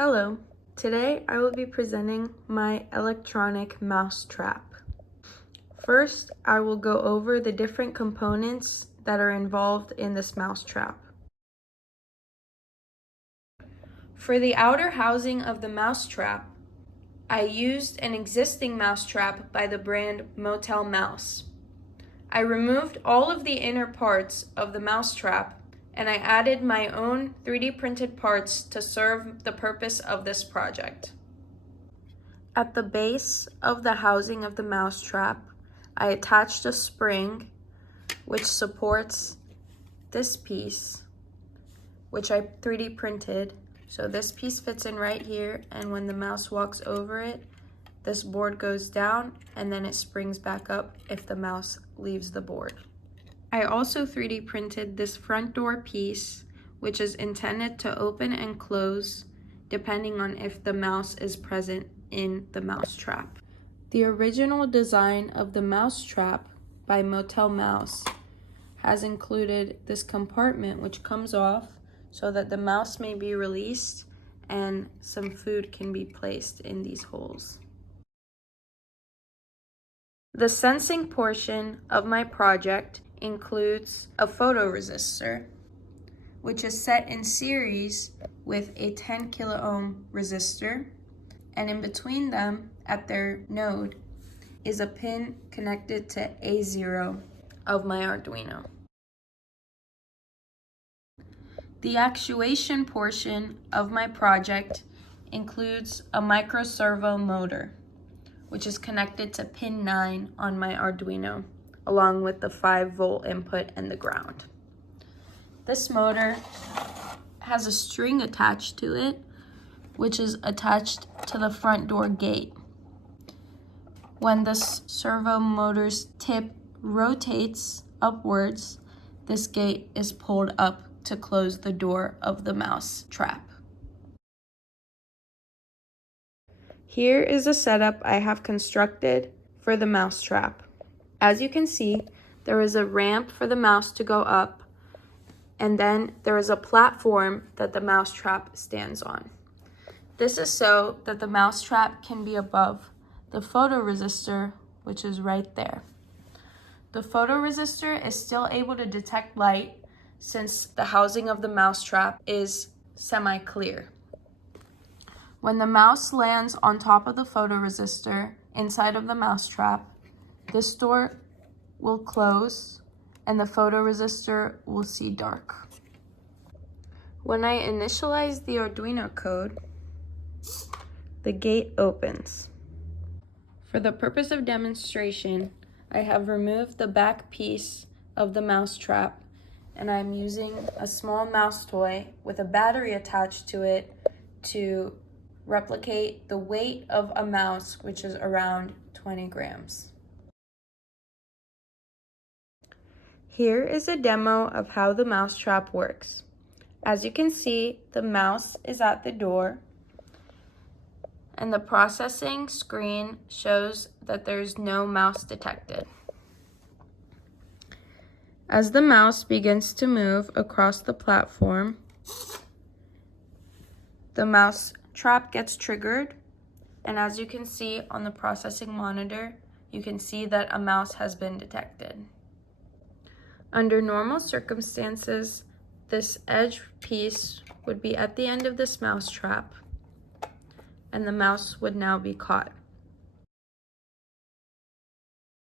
Hello, today I will be presenting my electronic mouse trap. First, I will go over the different components that are involved in this mouse trap. For the outer housing of the mouse trap, I used an existing mouse trap by the brand Motel Mouse. I removed all of the inner parts of the mouse trap and I added my own 3D printed parts to serve the purpose of this project. At the base of the housing of the mouse trap, I attached a spring which supports this piece, which I 3D printed. So this piece fits in right here, and when the mouse walks over it, this board goes down and then it springs back up if the mouse leaves the board. I also 3D printed this front door piece, which is intended to open and close depending on if the mouse is present in the mouse trap. The original design of the mouse trap by Motel Mouse has included this compartment which comes off so that the mouse may be released and some food can be placed in these holes. The sensing portion of my project includes a photoresistor, which is set in series with a 10 kilo ohm resistor, and in between them at their node is a pin connected to A0 of my Arduino. The actuation portion of my project includes a micro servo motor, which is connected to pin 9 on my Arduino, along with the 5-volt input and the ground. This motor has a string attached to it, which is attached to the front door gate. When this servo motor's tip rotates upwards, this gate is pulled up to close the door of the mouse trap. Here is a setup I have constructed for the mouse trap. As you can see, there is a ramp for the mouse to go up, and then there is a platform that the mouse trap stands on. This is so that the mouse trap can be above the photoresistor, which is right there. The photoresistor is still able to detect light since the housing of the mouse trap is semi-clear. When the mouse lands on top of the photoresistor inside of the mouse trap, this door will close and the photoresistor will see dark. When I initialize the Arduino code, the gate opens. For the purpose of demonstration, I have removed the back piece of the mouse trap and I'm using a small mouse toy with a battery attached to it to replicate the weight of a mouse, which is around 20 grams. Here is a demo of how the mouse trap works. As you can see, the mouse is at the door, and the processing screen shows that there's no mouse detected. As the mouse begins to move across the platform, the mouse trap gets triggered, and as you can see on the processing monitor, you can see that a mouse has been detected. Under normal circumstances, this edge piece would be at the end of this mouse trap, and the mouse would now be caught.